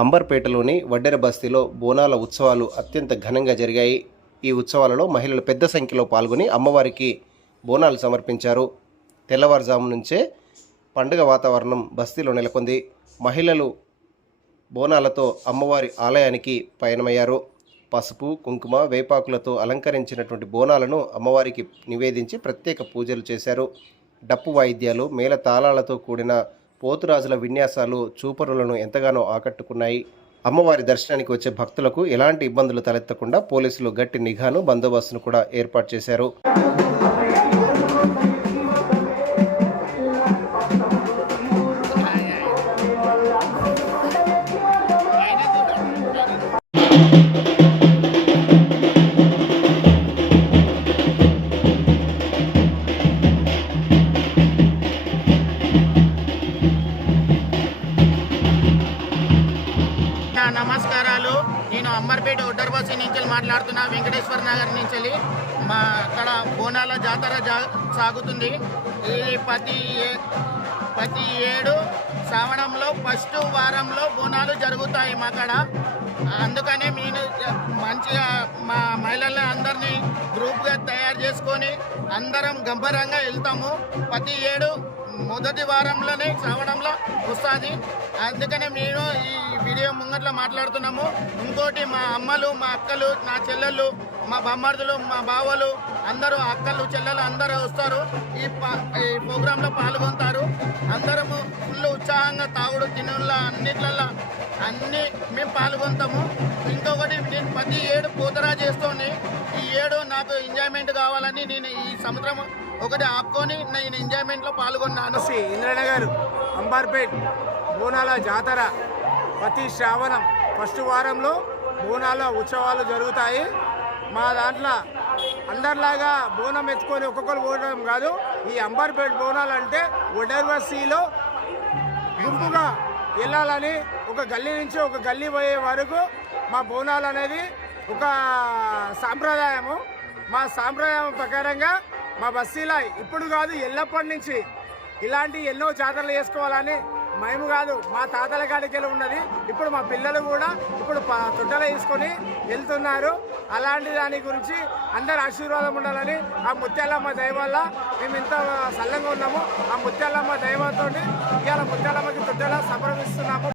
అంబర్పేటలోని వడ్డెర బస్తీలో బోనాల ఉత్సవాలు అత్యంత ఘనంగా జరిగాయి. ఈ ఉత్సవాలలో మహిళలు పెద్ద సంఖ్యలో పాల్గొని అమ్మవారికి బోనాలు సమర్పించారు. తెల్లవారుజాము నుంచే పండుగ వాతావరణం బస్తీలో నెలకొంది. మహిళలు బోనాలతో అమ్మవారి ఆలయానికి పయనమయ్యారు. పసుపు, కుంకుమ, వేపాకులతో అలంకరించినటువంటి బోనాలను అమ్మవారికి నివేదించి ప్రత్యేక పూజలు చేశారు. డప్పు వాయిద్యాలు, మేళ తాళాలతో కూడిన పోతురాజుల విన్యాసాలు చూపరులను ఎంతగానో ఆకట్టుకున్నాయి. అమ్మవారి దర్శనానికి వచ్చే భక్తులకు ఎలాంటి ఇబ్బందులు తలెత్తకుండా పోలీసులు గట్టి నిఘాను, బందోబస్తును కూడా ఏర్పాటు చేశారు. నమస్కారాలు. నేను అంబర్పేట వడ్డెర బస్తీ నుంచి మాట్లాడుతున్నా. వెంకటేశ్వర నగర్ నుంచి మా అక్కడ బోనాల జాతర సాగుతుంది. ఇది ప్రతి ఏడు శ్రావణంలో ఫస్ట్ వారంలో బోనాలు జరుగుతాయి మా కాడ. అందుకనే నేను మంచిగా మా మహిళల్ని అందరినీ గ్రూప్గా తయారు చేసుకొని అందరం గంభీరంగా వెళ్తాము. ప్రతి ఏడు మొదటి వారంలోనే శ్రావణంలో వస్తుంది. అందుకనే మేము ఈ వీడియో ముంగట్లో మాట్లాడుతున్నాము. ఇంకోటి మా అమ్మలు, మా అక్కలు, నా చెల్లెళ్ళు, మా బామ్మర్దులు, మా బావలు అందరూ, అక్కలు, చెల్లెలు అందరూ వస్తారు. ఈ ప్రోగ్రాంలో పాల్గొంటారు. అందరము ఫుల్ ఉత్సాహంగా తాగుడు తినుల అన్నిట్లల్లో అన్నీ మేము పాల్గొంటాము. ఇంకొకటి, నేను ప్రతి ఏడు పూతరా చేస్తూనే ఈ ఏడు నాకు ఎంజాయ్మెంట్ కావాలని నేను ఈ సముద్రం ఒకటి ఆపుకొని నేను ఎంజాయ్మెంట్లో పాల్గొన్నాను. ఇంద్రనగర్ అంబర్పేట్ బోనాల జాతర ప్రతి శ్రావణం ఫస్ట్ వారంలో బోనాల ఉత్సవాలు జరుగుతాయి. మా దాంట్లో అందరిలాగా బోనం ఎత్తుకొని ఒక్కొక్కరు పోవడం కాదు. ఈ అంబర్పేట్ బోనాలు అంటే వడ్డెర బస్తీలో గుంపుగా వెళ్ళాలని ఒక గల్లీ నుంచి ఒక గల్లీ పోయే వరకు మా బోనాలు అనేది ఒక సాంప్రదాయము. మా సాంప్రదాయం ప్రకారంగా మా బస్తీలో ఇప్పుడు కాదు ఎల్లప్పటి నుంచి ఇలాంటి ఎన్నో జాతరలు చేసుకోవాలని మేము కాదు, మా తాతల కాడికి వెళ్ళి ఉన్నది. ఇప్పుడు మా పిల్లలు కూడా ఇప్పుడు తొట్టెలు వేసుకొని వెళ్తున్నారు. అలాంటి దాని గురించి అందరు ఆశీర్వాదం ఉండాలని ఆ ముత్యాలమ్మ దయ వల్ల మేము ఇంత సల్లంగా ఉన్నాము. ఆ ముత్యాలమ్మ దయతో ఇవాళ ముత్యాలమ్మకి తొట్టెలా సమర్పిస్తున్నాము.